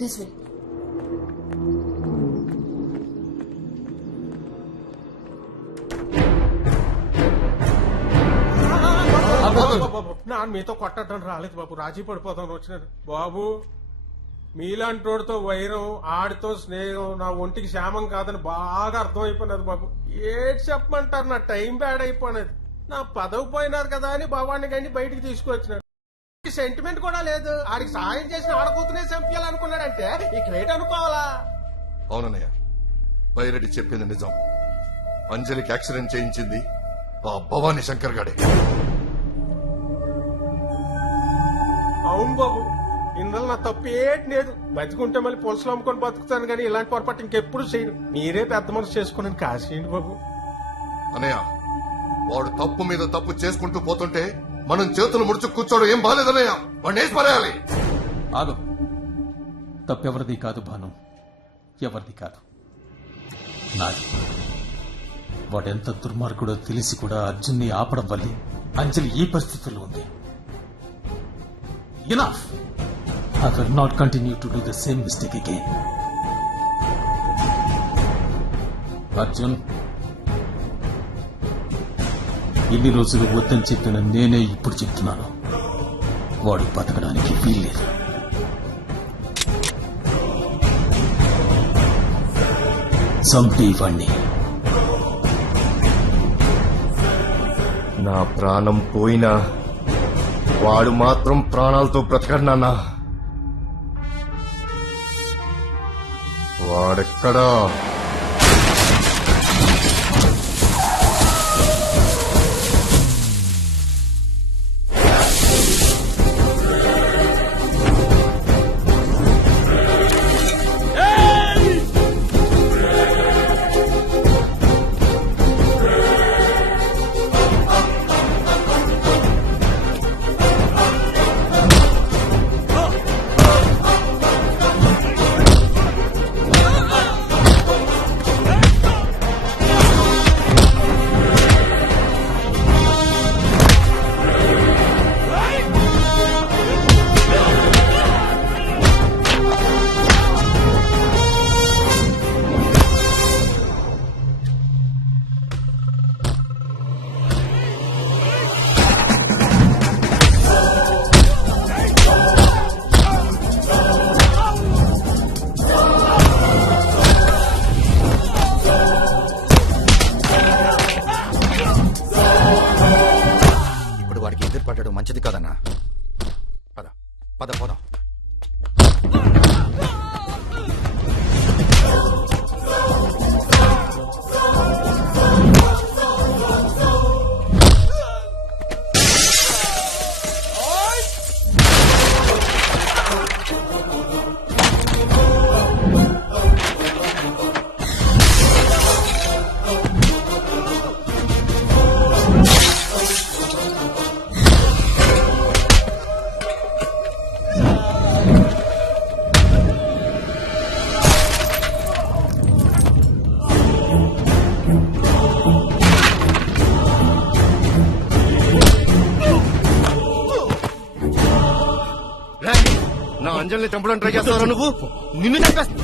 This way. నాన్న మీతో కొట్టడం రాలేదు బాబు, రాజీ పడిపోతాను వచ్చినాను బాబు. మీలాంటోడితో వైరం, ఆడితో స్నేహం నా ఒంటికి క్షేమం కాదని బాగా అర్థమైపోయినది బాబు. ఏడ్ చెప్పమంటారు, నా టైం బ్యాడ్ అయిపోయినది. నా పదవి పోయినారు కదా అని బాబాన్ని కానీ బయటికి తీసుకొచ్చినాడు. సెంటిమెంట్ కూడా లేదు. ఆడికి సాయం చేసిన ఆడకూతునే చంపించాలనుకున్నాడంటే ఇక వెయిట్ అనుకోవాలా? అవునన్నయ్య, బైరెడ్డి చెప్పింది నిజం. అంజలికి యాక్సిడెంట్ చేయించింది ఆ భవానీ శంకర్ గాడే. అవును బాబు, ఇందులో నా తప్పు ఏటి లేదు. బతికుంటే మళ్ళీ పులుసులు అమ్ముకొని బతుకుతాను కానీ ఇలాంటి పొరపాటు ఇంకెప్పుడు చేయను. మీరే పెద్ద మనసు చేసుకుని కాసేయండి బాబు. అన్నయ్య, వాడు తప్పు మీద తప్పు చేసుకుంటూ పోతుంటే మనం చేతులు ముడుచు కూర్చోవడం ఏం బాలేదన్నయ్య. వాడిని వేసి పడేయాలి. ఆగు. తప్పెవరిది కాదు భాను, ఎవరిది కాదు, నాది. వాడెంత దుర్మార్గుడో తెలిసి కూడా అర్జున్ని ఆపడం వల్లే అంజలి ఈ పరిస్థితుల్లో ఉంది. Enough! I will not continue to do the same mistake again. Arjun, ఇన్ని రోజులు వద్దని చెప్పిన నేనే ఇప్పుడు చెప్తున్నాను, వాడు బతకడానికి వీల్లేదు. చంపేవాణ్ణి. నా ప్రాణం పోయినా వాడు మాత్రం ప్రాణాలతో బ్రతకడు నాన్న. వాడెక్కడా? పడ్డాడు మంచిది కాదన్నా. పద పద పోదాం. నా అంజలిని చంపడానికి ట్రై చేస్తారా నువ్వు? నిన్ను చంపేస్తా.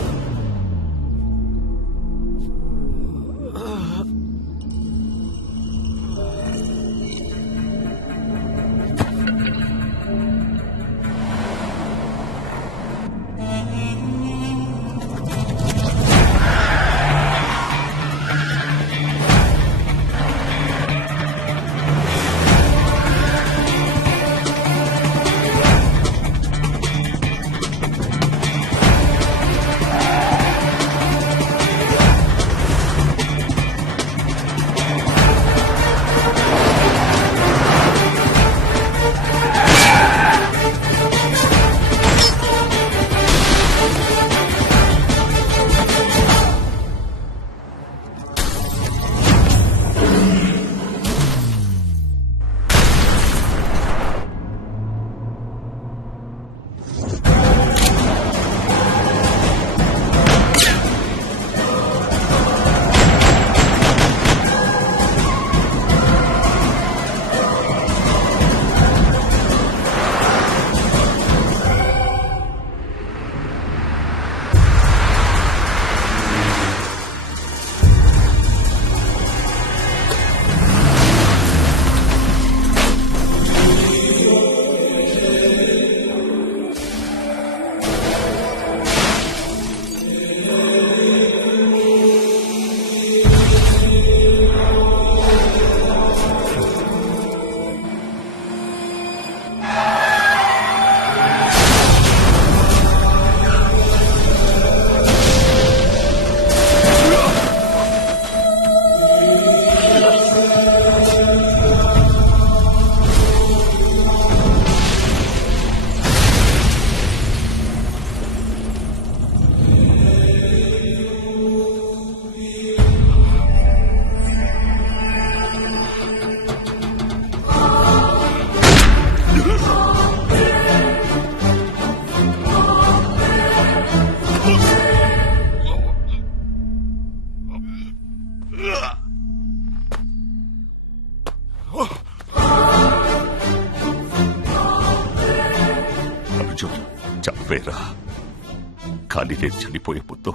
కానీ నేను చనిపోయే ముందు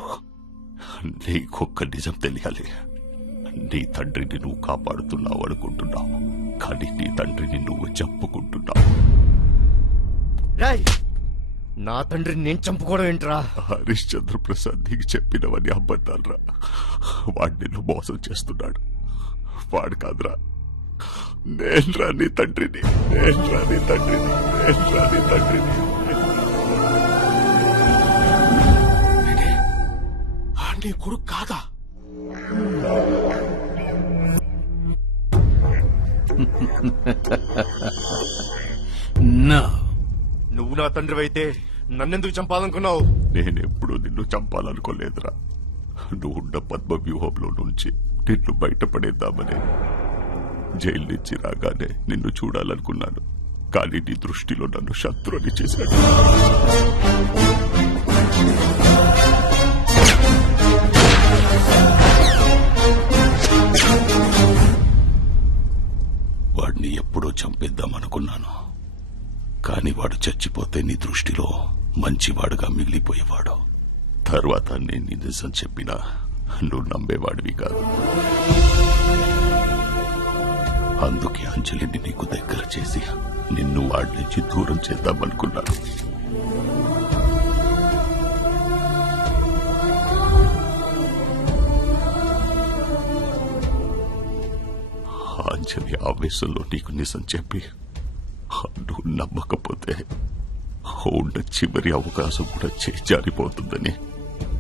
నీకొక్క నిజం తెలియాలి. నీ తండ్రిని నువ్వు కాపాడుతున్నావు అనుకుంటున్నావు, కానీ నీ తండ్రిని నువ్వు చంపుకుంటున్నావు. రేయ్, నా తండ్రిని నేను చంపుకోవడం ఏంట్రా? హరిశ్చంద్ర ప్రసాద్ నీకు చెప్పినవని అబద్ధాలరా. వాడు నిన్ను మోసం చేస్తున్నాడు. వాడు కాదురా, నేనురా నీ తండ్రిని, నేనురా నీ తండ్రిని, నేనురా నీ తండ్రిని. నీ కొడుకు కాదా? No. నువ్వు నా తండ్రి అయితే నన్నెందుకు చంపాలనుకున్నావు? నేనెప్పుడు నిన్ను చంపాలనుకోలేదురా. నువ్వున్న పద్మ వ్యూహంలో నుంచి నిన్ను బయటపడేద్దామని జైలు నుంచి రాగానే నిన్ను చూడాలనుకున్నాను, కానీ నీ దృష్టిలో నన్ను శత్రుని చేశాడు. వాడిని ఎప్పుడో చంపేద్దామనుకున్నాను, కానీ వాడు చచ్చిపోతే నీ దృష్టిలో మంచివాడుగా మిగిలిపోయేవాడు. తర్వాత నేను నీ నిజం చెప్పినా నువ్వు నమ్మేవాడివి కాదు. అందుకే అంజలిని నీకు దగ్గర చేసి నిన్ను వాడి నుంచి దూరం చేద్దామనుకున్నాను. అంజలి ఆవేశంలో నీకు నిజం చెప్పి నువ్వు నమ్మకపోతే ఉన్న చివరి అవకాశం కూడా చేజారిపోతుందని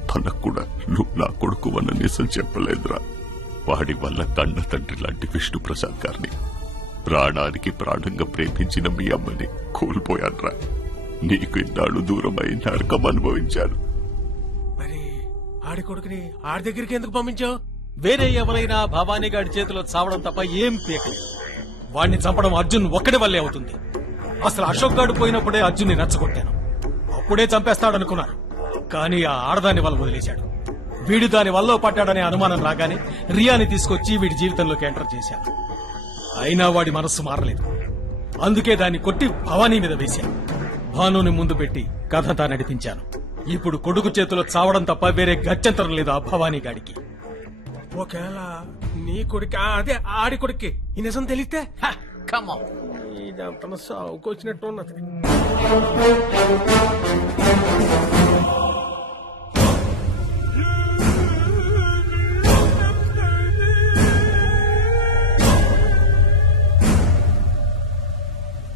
తనకు కూడా నువ్వు నా కొడుకు అన్న నిజం చెప్పలేదురా. వాడి వల్ల కన్న తండ్రి లాంటి విష్ణు ప్రసాద్ గారిని, ప్రాణానికి ప్రాణంగా ప్రేమించిన మీ అమ్మని కోల్పోయాన్రా. నీకు ఇన్నాళ్ళు దూరమై నరకం అనుభవించాను. మరి ఆడి కొడుకుని ఆడి దగ్గరికి ఎందుకు పంపించావు? వేరే ఎవరైనా భవానీ గాడి చేతిలో చావడం తప్ప ఏం పీకలేదు. వాణ్ణి చంపడం అర్జున్ ఒక్కడి వల్లే అవుతుంది. అసలు అశోక్ గాడు పోయినప్పుడే అర్జున్ని రెచ్చగొట్టాను. అప్పుడే చంపేస్తాడనుకున్నాను, కానీ ఆ ఆడదాని వల్ల వదిలేశాడు. వీడు దాని వల్ల పట్టాడనే అనుమానం రాగానే రియాని తీసుకొచ్చి వీడి జీవితంలోకి ఎంటర్ చేశాను. అయినా వాడి మనస్సు మారలేదు. అందుకే దాన్ని కొట్టి భవానీ మీద వేశాను. భానుని ముందు పెట్టి కథంతా నడిపించాను. ఇప్పుడు కొడుకు చేతిలో చావడం తప్ప వేరే గత్యంతరం లేదు ఆ భవానీ గాడికి. ఒకవేళ నీ కొడుకు అదే ఆడి కొడుక్కి ఈ నిజం తెలిస్తే ఇదంతా సావుకొచ్చినట్టు ఉన్నది.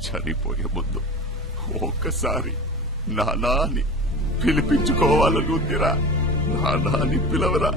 చనిపోయే ముందు ఒక్కసారి నానా అని పిలిపించుకోవాలని ఉందిరా. నానా అని పిలవరా.